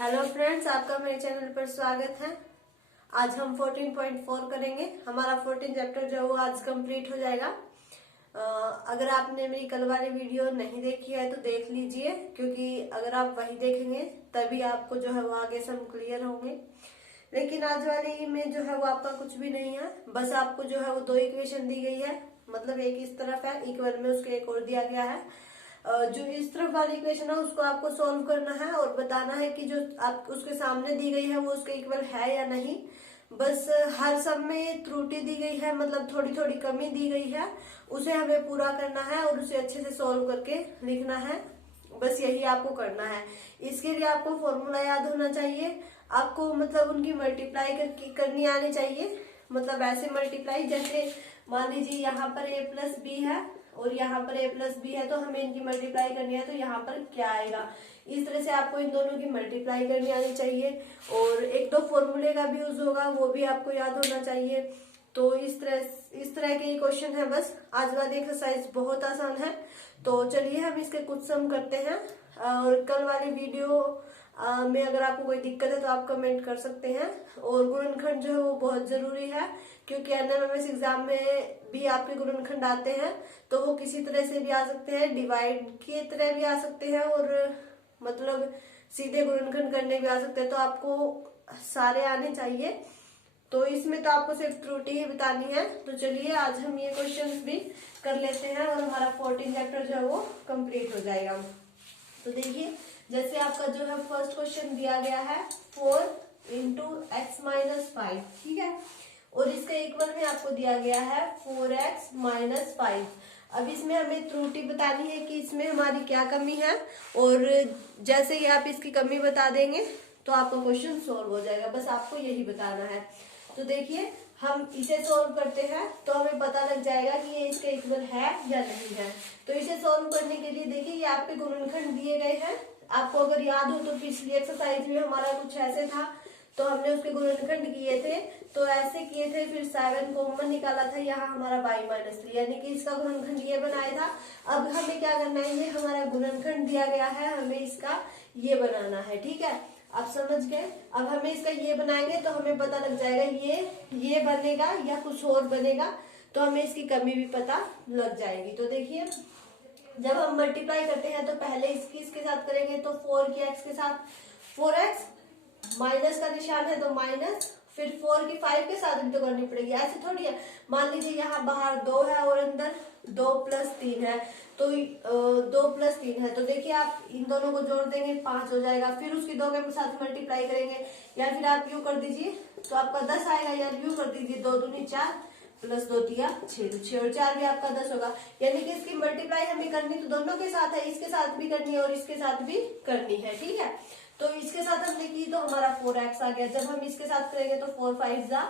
Hello friends, आपका मेरे channel पर स्वागत है। आज हम 14.4 करेंगे। हमारा 14 चैप्टर जो है वो आज कंप्लीट हो जाएगा। अगर आपने मेरी कल वाली वीडियो नहीं देखी है तो देख लीजिए, क्योंकि अगर आप वही देखेंगे तभी आपको जो है वो आगे सब क्लियर होंगे। लेकिन आज वाली में जो है वो आपका कुछ भी नहीं है, बस आपको जो है वो दो इक्वेशन दी गई है। मतलब एक इस तरफ है इक्वल में, उसके एक और दिया गया है। जो इस तरफ वाली इक्वेशन है उसको आपको सॉल्व करना है और बताना है कि जो आप उसके सामने दी गई है वो उसके इक्वल है या नहीं। बस हर सब में त्रुटि दी गई है, मतलब थोड़ी थोड़ी कमी दी गई है, उसे हमें पूरा करना है और उसे अच्छे से सॉल्व करके लिखना है। बस यही आपको करना है। इसके लिए आपको फॉर्मूला याद होना चाहिए। आपको मतलब उनकी मल्टीप्लाई करनी आनी चाहिए। मतलब ऐसे मल्टीप्लाई जैसे मान लीजिए यहाँ पर a प्लस बी है और यहाँ पर a प्लस बी है, तो हमें इनकी मल्टीप्लाई करनी है, तो यहाँ पर क्या आएगा। इस तरह से आपको इन दोनों की मल्टीप्लाई करनी आनी चाहिए। और एक दो फॉर्मूले का भी यूज होगा, वो भी आपको याद होना चाहिए। तो इस तरह के क्वेश्चन है। बस आज वाली एक्सरसाइज बहुत आसान है। तो चलिए हम इसके कुछ सम करते हैं। और कल वाली वीडियो में अगर आपको कोई दिक्कत है तो आप कमेंट कर सकते हैं। और गुणनखंड जो है वो बहुत जरूरी है, क्योंकि एनएमएमएस एग्जाम में भी आपके गुणनखंड आते हैं। तो वो किसी तरह से भी आ सकते हैं, डिवाइड की तरह भी आ सकते हैं, और मतलब सीधे गुणनखंड करने भी आ सकते हैं। तो आपको सारे आने चाहिए। तो इसमें तो आपको सिर्फ त्रुटि ही बतानी है। तो चलिए आज हम ये क्वेश्चंस भी कर लेते हैं और हमारा 14 चैप्टर जो है वो कंप्लीट हो जाएगा। तो देखिए, जैसे आपका जो है फर्स्ट क्वेश्चन दिया गया है 4 इंटू एक्स माइनस 5, ठीक है। और इसके इक्वल में आपको दिया गया है 4x माइनस 5। अब इसमें हमें त्रुटि बतानी है कि इसमें हमारी क्या कमी है, और जैसे ही आप इसकी कमी बता देंगे तो आपका क्वेश्चन सॉल्व हो जाएगा। बस आपको यही बताना है। तो देखिए, हम इसे सॉल्व करते हैं तो हमें पता लग जाएगा कि ये इसके इक्वल है या नहीं है। तो इसे सॉल्व करने के लिए देखिए, ये आपके गुणनखंड दिए गए हैं। आपको अगर याद हो तो पिछली एक्सरसाइज में हमारा कुछ ऐसे था, तो हमने उसके गुणनखंड किए थे। तो ऐसे किए थे, फिर 7 कॉमन निकाला था, यहाँ हमारा y माइनस 3, यानी कि इसका गुणनखंड ये बनाया था। अब हमें क्या करना है, ये हमारा गुणनखंड दिया गया है, हमें इसका ये बनाना है, ठीक है। आप समझ गए। अब हमें इसका ये बनाएंगे तो हमें पता लग जाएगा ये बनेगा या कुछ और बनेगा, तो हमें इसकी कमी भी पता लग जाएगी। तो देखिए, जब हम मल्टीप्लाई करते हैं तो पहले इसके साथ करेंगे, तो 4 की x के साथ 4x, माइनस का निशान है तो माइनस, फिर 4 की 5 के साथ भी तो करनी पड़ेगी। ऐसे थोड़ी है। मान लीजिए यहाँ बाहर 2 है और अंदर 2 प्लस 3 है, तो 2 प्लस 3 है। तो देखिए, आप इन दोनों को जोड़ देंगे 5 हो जाएगा। फिर उसकी 2 के साथ मल्टीप्लाई करेंगे, या फिर आप यूं कर दीजिए तो आपका 10 आएगा, या यूं कर दीजिए 2 दूनी 4 प्लस 2 तिया 6, तो 6 और 4 भी आपका 10 होगा। यानी कि इसकी मल्टीप्लाई हमें करनी तो दोनों के साथ है, इसके साथ भी करनी है और इसके साथ भी करनी है, ठीक है। तो इसके साथ हमने की तो हमारा 4x आ गया। जब हम इसके साथ करेंगे तो 4 5 जा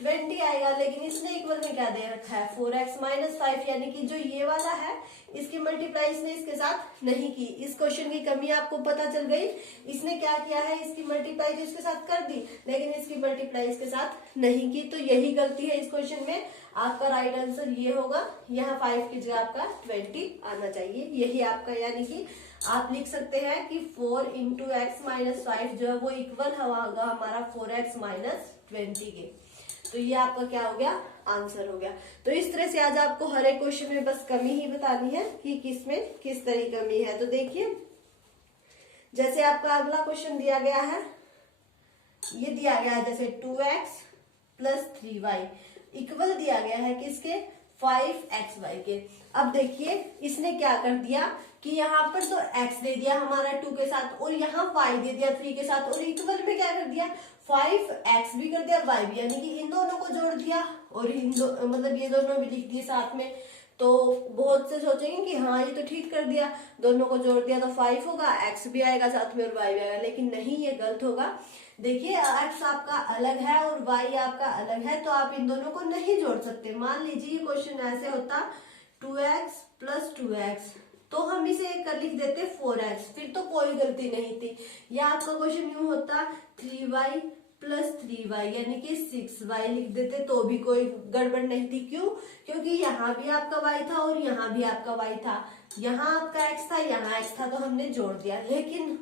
20 आएगा। लेकिन इसने इक्वल में क्या दे रखा है, 4x माइनस 5, यानी कि जो ये वाला है इसकी मल्टीप्लाई इसने इसके साथ नहीं की। इस क्वेश्चन की कमी आपको पता चल गई। इसने क्या किया है, इसकी मल्टीप्लाई तो इसके साथ कर दी, लेकिन इसकी मल्टीप्लाई इसके साथ नहीं की। तो यही गलती है इस क्वेश्चन में। आपका राइट आंसर ये होगा, यहाँ 5 की जगह आपका 20 आना चाहिए। यही आपका, यानी कि आप लिख सकते हैं कि 4 इंटू एक्स माइनस 5 जो है वो इक्वल होगा हमारा 4x माइनस 20 के। तो ये आपका क्या हो गया, आंसर हो गया। तो इस तरह से आज आपको हर एक क्वेश्चन में बस कमी ही बतानी है कि किस में किस तरह की कमी है। तो देखिए, जैसे आपका अगला क्वेश्चन दिया गया है, ये दिया गया है जैसे 2x प्लस 3y इक्वल दिया गया है किसके, 5xy के। अब देखिए, इसने क्या कर दिया कि यहाँ पर तो x दे दिया हमारा 2 के साथ, और यहाँ y दे दिया 3 के साथ, और इक्वल में क्या कर दिया 5x भी कर दिया y भी, यानी कि इन दोनों को जोड़ दिया और मतलब ये दोनों भी लिख दिए साथ में। तो बहुत से सोचेंगे कि हाँ ये तो ठीक कर दिया, दोनों को जोड़ दिया तो 5 होगा, x भी आएगा साथ में और y भी आएगा, लेकिन नहीं, ये गलत होगा। देखिए, x आपका अलग है और y आपका अलग है, तो आप इन दोनों को नहीं जोड़ सकते। मान लीजिए क्वेश्चन ऐसे होता 2x प्लस 2x, तो हम इसे एक कर लिख देते 4x, फिर तो कोई गलती नहीं थी। या आपका क्वेश्चन यूं होता 3y प्लस 3y, यानी कि 6y लिख देते तो भी कोई गड़बड़ नहीं थी। क्यों, क्योंकि यहाँ भी आपका y था और यहाँ भी आपका y था, यहाँ आपका x था, यहाँ x था, तो हमने जोड़ दिया। लेकिन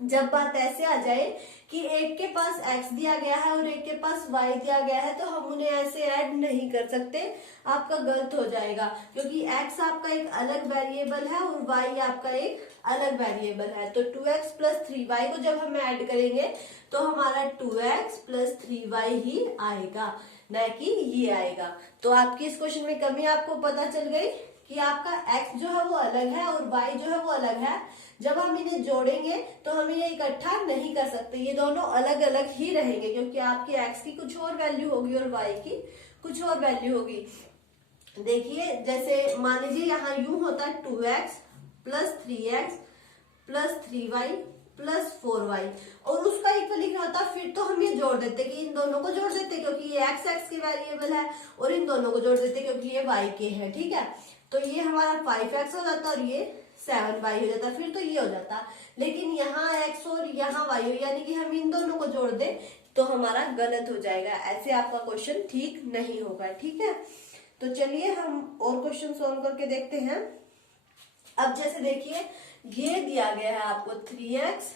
जब बात ऐसे आ जाए कि एक के पास x दिया गया है और एक के पास y दिया गया है तो हम उन्हें ऐसे ऐड नहीं कर सकते, आपका गलत हो जाएगा, क्योंकि x आपका एक अलग वेरिएबल है और y आपका एक अलग वेरिएबल है। तो 2x प्लस 3y को जब हम ऐड करेंगे तो हमारा 2x प्लस 3y ही आएगा, न कि ये आएगा। तो आपकी इस क्वेश्चन में कमी आपको पता चल गई कि आपका x जो है वो अलग है और y जो है वो अलग है। जब हम इन्हें जोड़ेंगे तो हम इन्हें इकट्ठा नहीं कर सकते, ये दोनों अलग अलग ही रहेंगे, क्योंकि आपकी x की कुछ और वैल्यू होगी और y की कुछ और वैल्यू होगी। देखिए, जैसे मान लीजिए यहाँ यूं होता है 2x plus 3x plus 3y plus 4y और उसका इक्वल लिखना होता, फिर तो हम ये जोड़ देते कि इन दोनों को जोड़ देते क्योंकि ये x की वेरिएबल है और इन दोनों को जोड़ देते क्योंकि ये y के है। ठीक है, तो ये हमारा 5x हो जाता और ये 7y हो जाता, फिर तो ये हो जाता। लेकिन यहाँ x और यहाँ y हो, यानी कि हम इन दोनों को जोड़ दें तो हमारा गलत हो जाएगा। ऐसे आपका क्वेश्चन ठीक नहीं होगा। ठीक है, तो चलिए हम और क्वेश्चन सॉल्व करके देखते हैं। अब जैसे देखिए, ये दिया गया है आपको 3x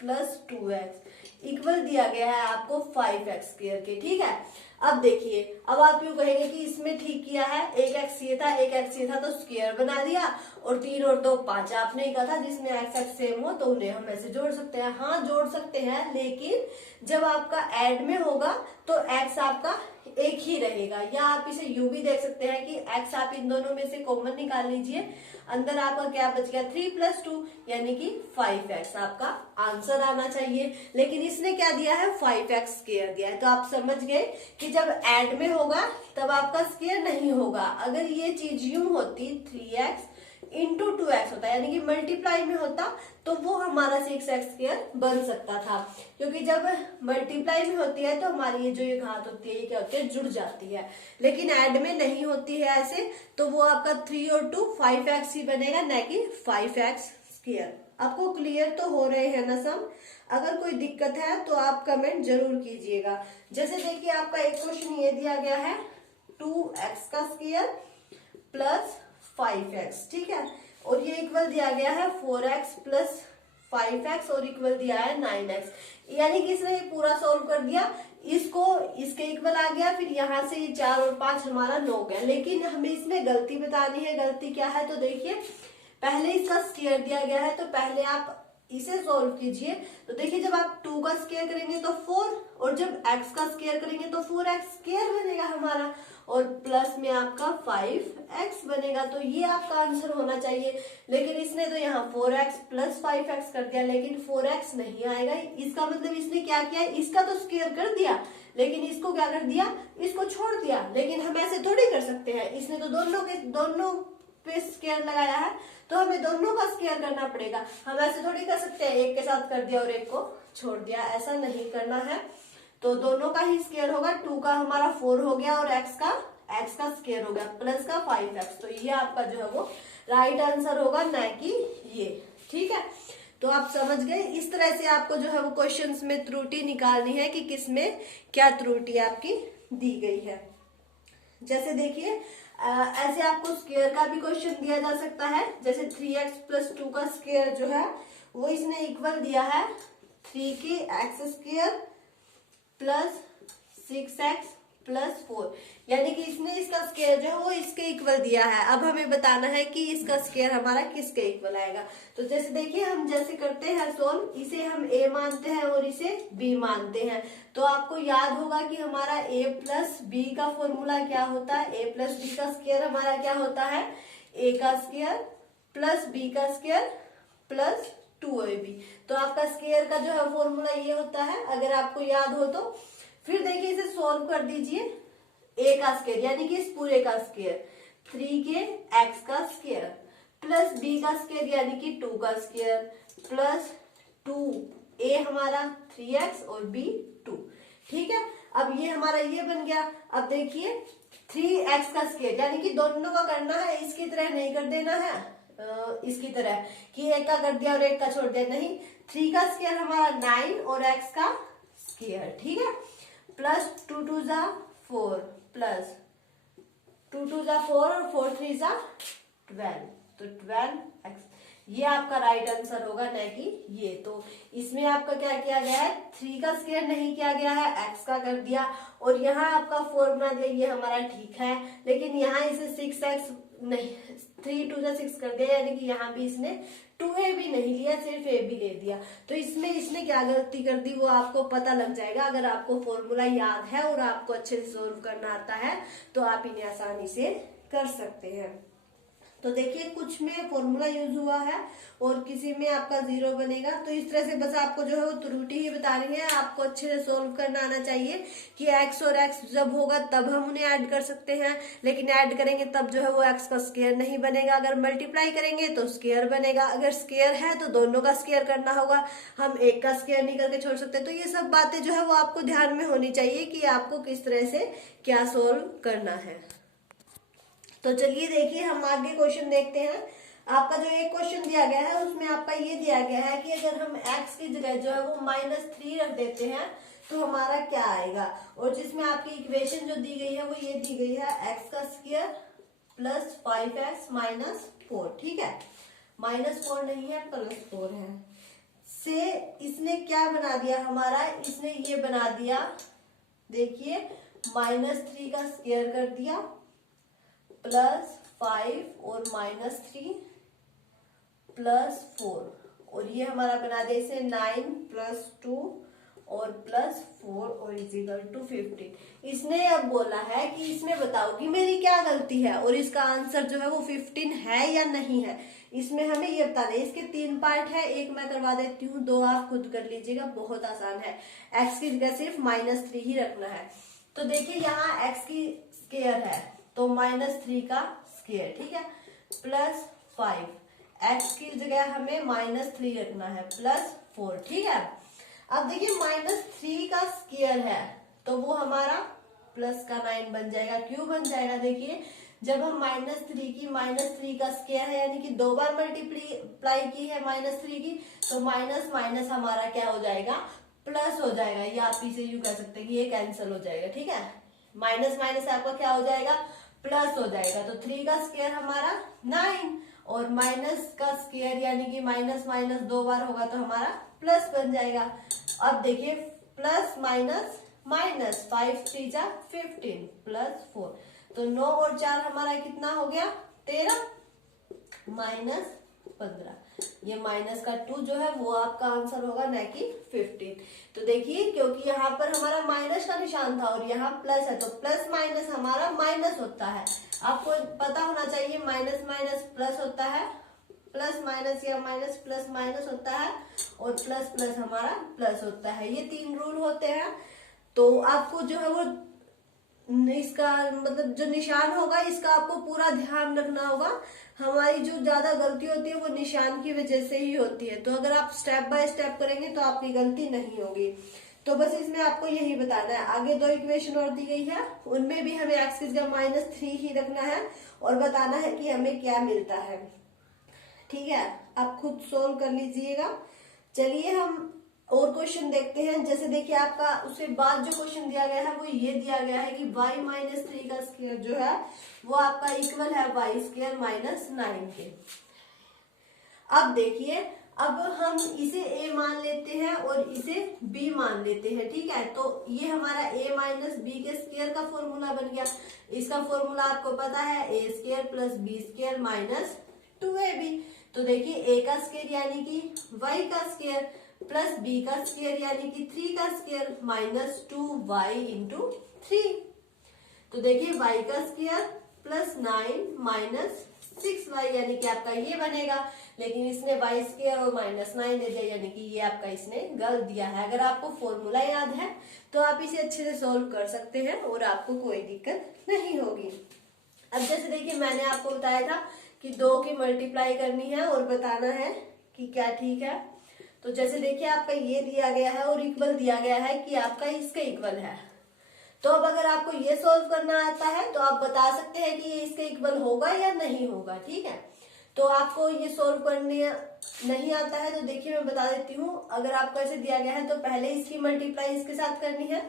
प्लस 2x इक्वल दिया गया है आपको 5x स्क्वायर के। ठीक है, अब देखिए, अब आप यूं कहेंगे कि इसमें ठीक किया है, एक x ये था एक x ये था तो स्क्वायर बना दिया और 3 और 2 5 आपने ही कहा था, जिसमें x सेम हो तो उन्हें हम ऐसे जोड़ सकते हैं। हाँ जोड़ सकते हैं, लेकिन जब आपका ऐड में होगा तो x आपका एक ही रहेगा, या आप इसे यूं भी देख सकते हैं कि x आप इन दोनों में से कॉमन निकाल लीजिए, अंदर आपका क्या बच गया 3 प्लस 2 यानी कि 5x आपका आंसर आना चाहिए। लेकिन इसने क्या दिया है 5x स्क्वायर दिया है, तो आप समझ गए कि जब ऐड में होगा तब आपका स्क्वायर नहीं होगा। अगर ये चीज यूं होती 3x इंटू 2x होता यानी कि मल्टीप्लाई में होता तो वो हमारा 6x स्क्वायर बन सकता था, क्योंकि जब मल्टीप्लाई में होती है तो हमारी ये जो ये घात होती है ये क्या होती है जुड़ जाती है। लेकिन ऐड में नहीं होती है ऐसे, तो वो आपका 3 और 2 5x ही बनेगा, न कि 5x स्क्वायर। आपको क्लियर तो हो रहे हैं ना सब? अगर कोई दिक्कत है तो आप कमेंट जरूर कीजिएगा। जैसे देखिए, आपका एक क्वेश्चन ये दिया गया है 2x का स्क्वायर प्लस 5x। ठीक है, और ये इक्वल दिया गया है 4x प्लस 5x और इक्वल दिया है 9x, यानी कि इसने पूरा सॉल्व कर दिया, इसको इसके इक्वल आ गया, फिर यहाँ से ये 4 और 5 हमारा 9 गया। लेकिन हमें इसमें गलती बतानी है, गलती क्या है? तो देखिए, पहले इसका स्क्वायर दिया गया है तो पहले आप इसे सॉल्व कीजिए। तो देखिए, जब आप 2 का स्क्वायर करेंगे तो 4 और जब x का स्क्वायर करेंगे तो 4x स्क्वायर बनेगा हमारा, और प्लस में आपका 5x बनेगा, तो ये आपका आंसर होना चाहिए। लेकिन इसने तो यहाँ 4x प्लस 5x कर दिया, लेकिन 4x नहीं आएगा। इसका मतलब इसने क्या किया, इसका तो स्क्वायर कर दिया लेकिन इसको क्या कर दिया, इसको छोड़ दिया। लेकिन हम ऐसे थोड़ी कर सकते हैं, इसने तो दोनों पे स्क्वायर लगाया है तो हमें दोनों का स्क्वायर करना पड़ेगा। हम ऐसे थोड़ी कर सकते हैं एक के साथ कर दिया और एक को छोड़ दिया, ऐसा नहीं करना है। तो दोनों का ही स्क्वायर होगा, 2 का हमारा 4 हो गया और x का स्क्वायर हो गया प्लस का 5x, तो ये आपका जो है वो राइट आंसर होगा, न कि ये। ठीक है, तो आप समझ गए। इस तरह से आपको जो है वो क्वेश्चंस में त्रुटि निकालनी है कि किसमें क्या त्रुटि आपकी दी गई है। जैसे देखिए, ऐसे आपको स्क्वायर का भी क्वेश्चन दिया जा सकता है। जैसे 3x प्लस 2 का स्क्वायर जो है वो इसने इक्वल दिया है 3 की x square plus 6x plus 4, यानी कि इसने इसका स्क्वायर जो है वो इसके इक्वल दिया है। अब हमें बताना है कि इसका स्क्वायर हमारा किसके इक्वल आएगा। तो जैसे देखिए, हम जैसे करते हैं सोल्व, इसे हम a मानते हैं और इसे b मानते हैं। तो आपको याद होगा कि हमारा a प्लस b का फॉर्मूला क्या होता है। a प्लस b का स्क्वायर हमारा क्या होता है, a का स्क्वायर प्लस b का स्क्वायर प्लस 2ab। तो आपका स्क्वायर का जो है फॉर्मूला ये होता है, अगर आपको याद हो तो। फिर देखिए, इसे सॉल्व कर दीजिए, a का स्क्वायर यानी कि इस पूरे का स्क्वायर 3 के x का स्क्वायर प्लस b का स्क्वायर यानी कि 2 का स्क्वायर प्लस 2a हमारा 3x और b 2। ठीक है, अब ये हमारा ये बन गया। अब देखिए, 3x का स्क्वायर यानी कि दोनों का करना है, इसकी तरह नहीं कर देना है, इसकी तरह कि एक का कर दिया और एक का छोड़ दिया, नहीं। 3 का स्क्वायर हमारा 9 और x का स्क्वायर। ठीक है, प्लस 2 2 जा 4 प्लस 2 2 जा 4 और 4 3 जा 12, तो 12x। ये आपका राइट आंसर होगा, न कि ये। तो इसमें आपका क्या किया गया है, 3 का स्क्वायर नहीं किया गया है, x का कर दिया। और यहाँ आपका फॉर्मूला दिया, ये हमारा ठीक है, लेकिन यहाँ इसे 6x नहीं, 3 2 6 कर दिया, यानी कि यहाँ भी इसने 2a भी नहीं लिया, सिर्फ a भी ले दिया। तो इसमें इसने क्या गलती कर दी वो आपको पता लग जाएगा। अगर आपको फॉर्मूला याद है और आपको अच्छे से सोल्व करना आता है तो आप इन्हें आसानी से कर सकते हैं। तो देखिए कुछ में फॉर्मूला यूज हुआ है और किसी में आपका 0 बनेगा। तो इस तरह से बस आपको जो है वो त्रुटि ही बतानी है, आपको अच्छे से सोल्व करना आना चाहिए कि x और x जब होगा तब हम उन्हें ऐड कर सकते हैं, लेकिन ऐड करेंगे तब जो है वो x का स्क्वायर नहीं बनेगा। अगर मल्टीप्लाई करेंगे तो स्क्वायर बनेगा, अगर स्क्वायर है तो दोनों का स्क्वायर करना होगा, हम एक का स्क्वायर नहीं करके छोड़ सकते। तो ये सब बातें जो है वो आपको ध्यान में होनी चाहिए कि आपको किस तरह से क्या सोल्व करना है। तो चलिए देखिए हम आगे क्वेश्चन देखते हैं। आपका जो एक क्वेश्चन दिया गया है उसमें आपका ये दिया गया है कि अगर हम x की जगह जो है वो -3 रख देते हैं तो हमारा क्या आएगा। और जिसमें आपकी इक्वेशन जो दी गई है वो ये दी गई है, x का स्क्वायर प्लस 5x माइनस 4, ठीक है, -4 नहीं है +4 है। से इसने क्या बना दिया हमारा, इसने ये बना दिया, देखिए -3 का स्क्वायर कर दिया +5 और -3 +4, और ये हमारा बना दे इसे 9 + 2 और +4 और =15। इसने अब बोला है कि इसमें बताओ कि मेरी क्या गलती है और इसका आंसर जो है वो 15 है या नहीं है। इसमें हमें ये बताना है। इसके 3 पार्ट है, एक मैं करवा देती हूँ, 2 आप खुद कर लीजिएगा, बहुत आसान है। x की जगह सिर्फ -3 ही रखना है। तो देखिए यहाँ x की स्क्वायर है तो -3 का स्क्वायर, ठीक है, +5, x की जगह हमें -3 रखना है +4, ठीक है। अब देखिए -3 का स्क्वायर है तो वो हमारा प्लस का 9 बन जाएगा। क्यों बन जाएगा, देखिए जब हम -3 का स्क्वायर है यानी कि 2 बार मल्टीप्लाई की है -3 की, तो माइनस माइनस हमारा क्या हो जाएगा, प्लस हो जाएगा। ये आप इसे यूं कह सकते हैं कि ये कैंसिल हो जाएगा, ठीक है। माइनस माइनस आपका क्या हो जाएगा, प्लस हो जाएगा। तो 3 का स्क्वायर हमारा 9 और माइनस का स्क्वायर यानी कि माइनस माइनस 2 बार होगा तो हमारा प्लस बन जाएगा। अब देखिए प्लस माइनस माइनस, 5 3 जा 15 +4, तो 9 और 4 हमारा कितना हो गया, 13 -15। ये माइनस का 2 जो है वो आपका आंसर होगा, न कि 15। तो देखिए क्योंकि यहाँ पर हमारा माइनस का निशान था और यहाँ प्लस है, तो प्लस माइनस हमारा माइनस होता है। आपको पता होना चाहिए माइनस माइनस प्लस होता है, प्लस माइनस या माइनस प्लस माइनस होता है, और प्लस प्लस हमारा प्लस होता है। ये 3 रूल होते हैं। तो आपको जो है वो इसका मतलब जो निशान होगा इसका आपको पूरा ध्यान रखना होगा। हमारी जो ज्यादा गलती होती है वो निशान की वजह से ही होती है। तो अगर आप स्टेप बाय स्टेप करेंगे तो आपकी गलती नहीं होगी। तो बस इसमें आपको यही बताना है। आगे 2 इक्वेशन और दी गई है, उनमें भी हमें x की जगह -3 ही रखना है और बताना है कि हमें क्या मिलता है, ठीक है। आप खुद सोल्व कर लीजिएगा। चलिए हम और क्वेश्चन देखते हैं। जैसे देखिए आपका उसके बाद जो क्वेश्चन दिया गया है वो ये दिया गया है कि y -3 का स्क्वायर जो है वो आपका इक्वल है y² -9 के। अब देखिए अब हम इसे a मान लेते हैं और इसे b मान लेते हैं, ठीक है। तो ये हमारा a - b के स्क्वायर का फॉर्मूला बन गया। इसका फॉर्मूला आपको पता है, a² + b² - 2ab। तो देखिए a का स्क्वायर यानी कि y का स्क्वायर प्लस b का स्क्वायर यानी कि 3 का स्क्वायर -2y × 3। तो देखिए y का स्क्वायर +9 - 6y यानी कि आपका ये बनेगा, लेकिन इसने y² और -9 दे दिया यानी कि ये आपका इसने गलत दिया है। अगर आपको फॉर्मूला याद है तो आप इसे अच्छे से सॉल्व कर सकते हैं और आपको कोई दिक्कत नहीं होगी। अब जैसे देखिए मैंने आपको बताया था कि 2 की मल्टीप्लाई करनी है और बताना है कि क्या ठीक है। तो जैसे देखिए आपका ये दिया गया है और इक्वल दिया गया है कि आपका इसके इक्वल है। तो अब अगर आपको ये सॉल्व करना आता है तो आप बता सकते हैं कि ये इसके इक्वल होगा या नहीं होगा, ठीक है। तो आपको ये सॉल्व करने नहीं आता है तो देखिए मैं बता देती हूँ। अगर आपको ऐसे दिया गया है तो पहले इसकी मल्टीप्लाई इसके साथ करनी है,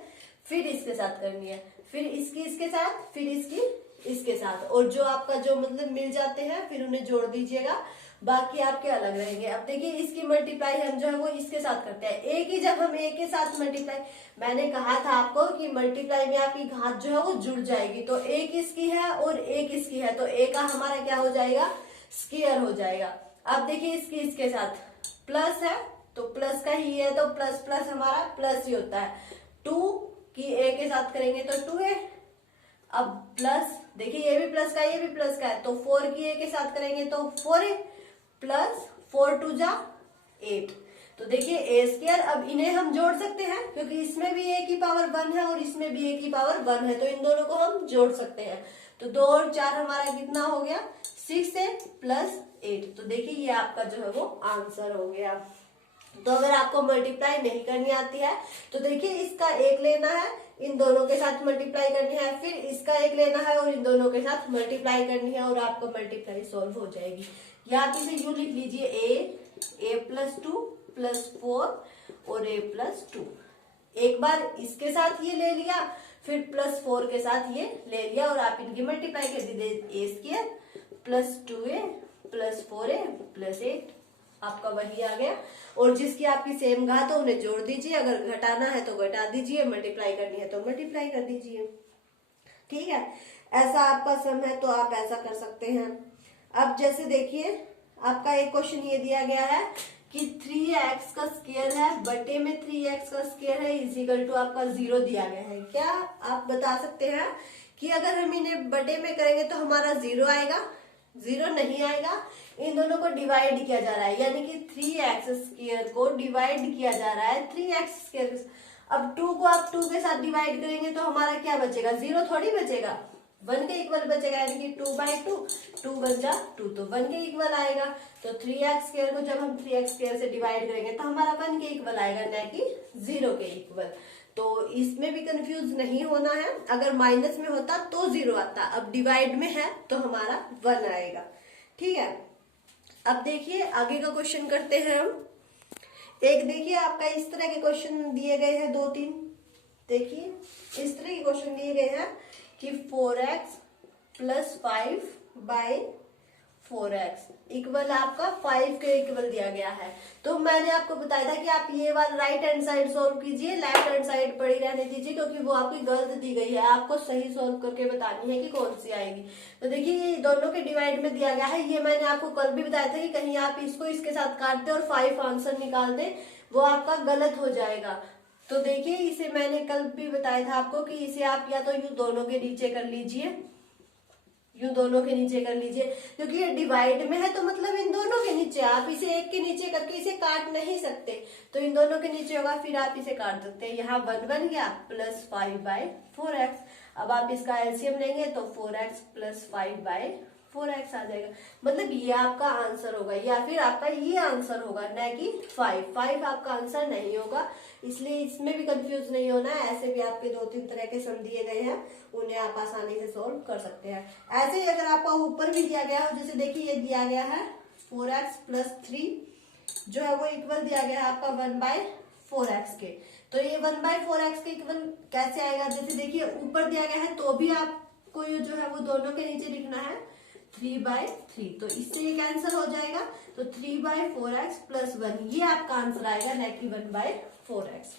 फिर इसके साथ करनी है, फिर इसकी इसके साथ, फिर इसकी इसके साथ, और जो आपका जो मतलब मिल जाते हैं फिर उन्हें जोड़ दीजिएगा बाकी आपके अलग रहेंगे। अब देखिए इसकी मल्टीप्लाई हम जो है वो इसके साथ करते हैं। ए की जब हम ए के साथ मल्टीप्लाई, मैंने कहा था आपको कि मल्टीप्लाई में आपकी घात जो है वो जुड़ जाएगी। तो ए किसकी है और ए किसकी है, तो ए का हमारा क्या हो जाएगा, स्क्वायर हो जाएगा। अब देखिए इसकी इसके साथ प्लस है तो प्लस का ही है, तो प्लस प्लस हमारा प्लस ही होता है। 2 की ए के साथ करेंगे तो 2a। अब प्लस देखिए ये भी प्लस का ये भी प्लस का है, तो 4 की ए के साथ करेंगे तो 4a प्लस 4 2 जा 8। तो देखिए ए स्क्वायर, अब इन्हें हम जोड़ सकते हैं क्योंकि इसमें भी ए की पावर 1 है और इसमें भी ए की पावर 1 है, तो इन दोनों को हम जोड़ सकते हैं। तो 2 और 4 हमारा कितना हो गया, 6a प्लस 8। तो देखिए ये आपका जो है वो आंसर हो गया। तो अगर आपको मल्टीप्लाई नहीं करनी आती है तो देखिए इसका एक लेना है, इन दोनों के साथ मल्टीप्लाई करनी है, फिर इसका एक लेना है और इन दोनों के साथ मल्टीप्लाई करनी है और आपको मल्टीप्लाई सॉल्व हो जाएगी। या आप इसे यूं लिख लीजिए ए प्लस 2 प्लस 4 और ए प्लस 2। एक बार इसके साथ ये ले लिया, फिर प्लस 4 के साथ ये ले लिया और आप इनकी मल्टीप्लाई कर दीजिए। A square plus 2a plus 4a plus 8 आपका वही आ गया। और जिसकी आपकी सेम घात हो उन्हें जोड़ दीजिए, अगर घटाना है तो घटा दीजिए, मल्टीप्लाई करनी है तो मल्टीप्लाई कर दीजिए। ठीक है, ऐसा आपका सम है तो आप ऐसा कर सकते हैं। अब जैसे देखिए आपका एक क्वेश्चन ये दिया गया है कि 3x का स्क्वायर है बटे में 3x का स्क्वायर है इजिकल टू आपका 0 दिया गया है। क्या आप बता सकते हैं कि अगर हम इन्हें बटे में करेंगे तो हमारा 0 आएगा? 0 नहीं आएगा, इन दोनों को डिवाइड किया जा रहा है, यानी कि 3x स्क्वायर को डिवाइड किया जा रहा है 3x स्क्वायर। अब 2 को आप 2 के साथ डिवाइड करेंगे तो हमारा क्या बचेगा, 0 थोड़ी बचेगा, 1 के इक्वल बचेगा, यानी कि 2/2, 2 1 जा 2, तो 1 के इक्वल आएगा। तो 3x स्क्वायर को जब हम 3x स्क्वायर से डिवाइड करेंगे तो हमारा 1 के इक्वल आएगा, न कि 0 के इक्वल। तो इसमें भी कंफ्यूज नहीं होना है, अगर माइनस में होता तो 0 आता, अब डिवाइड में है तो हमारा 1 आएगा। ठीक है, अब देखिए आगे का क्वेश्चन करते हैं हम। एक देखिए आपका इस तरह के क्वेश्चन दिए गए हैं 2-3। देखिए इस तरह के क्वेश्चन दिए गए हैं कि 4x प्लस 5/4x इक्वल आपका 5 के इक्वल दिया गया है। तो मैंने आपको बताया था कि आप ये वाला राइट हैंड साइड सोल्व कीजिए, लेफ्ट हैंड साइड पड़ी रहने दीजिए, क्योंकि वो आपकी गलत दी गई है, आपको सही सोल्व करके बतानी है कि कौन सी आएगी। तो देखिए ये दोनों के डिवाइड में दिया गया है, ये मैंने आपको कल भी बताया था कि कहीं आप इसको इसके साथ काट दे और 5 आंसर निकाल दे, वो आपका गलत हो जाएगा। तो देखिए इसे मैंने कल भी बताया था आपको कि इसे आप या तो यूं दोनों के नीचे कर लीजिए, यूं दोनों के नीचे कर लीजिए, क्योंकि ये डिवाइड में है तो मतलब इन दोनों के नीचे, आप इसे एक के नीचे करके इसे काट नहीं सकते, तो इन दोनों के नीचे होगा, फिर आप इसे काट सकते हैं। यहाँ 1 बन गया प्लस 5/4x। अब आप इसका एलसीएम लेंगे तो 4x प्लस 5/4x आ जाएगा, मतलब ये आपका आंसर होगा, या फिर आपका ये आंसर होगा, न कि 5 आपका आंसर नहीं होगा। इसलिए इसमें भी कंफ्यूज नहीं होना है, ऐसे भी आपके 2-3 तरह के सम दिए गए हैं, उन्हें आप आसानी से सोल्व कर सकते हैं। ऐसे ही अगर आपका ऊपर भी दिया गया हो, जैसे देखिए ये दिया गया है 4x प्लस 3 जो है वो इक्वल दिया गया है आपका 1/4x के, तो ये 1/4x के इक्वल कैसे आएगा, जैसे देखिए ऊपर दिया गया है तो भी आपको ये जो है वो दोनों के नीचे लिखना है 3/3, तो इससे ये कैंसिल हो जाएगा, तो 3/4x प्लस 1 ये आपका आंसर आएगा, न कि 1/4x।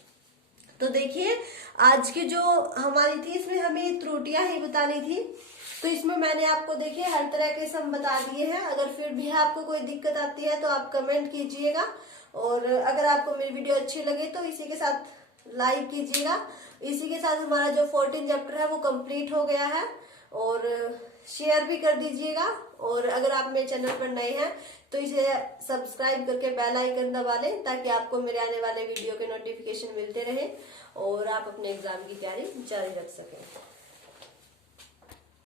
तो देखिए आज की जो हमारी थी इसमें हमें त्रुटियां ही बतानी थी, तो इसमें मैंने आपको देखिए हर तरह के सम बता दिए हैं। अगर फिर भी आपको कोई दिक्कत आती है तो आप कमेंट कीजिएगा, और अगर आपको मेरी वीडियो अच्छी लगे तो इसी के साथ लाइक कीजिएगा। इसी के साथ हमारा जो 14 चैप्टर है वो कंप्लीट हो गया है, और शेयर भी कर दीजिएगा। और अगर आप मेरे चैनल पर नए हैं तो इसे सब्सक्राइब करके बेल आइकन दबा लें, ताकि आपको मेरे आने वाले वीडियो के नोटिफिकेशन मिलते रहे और आप अपने एग्जाम की तैयारी जारी रख सकें।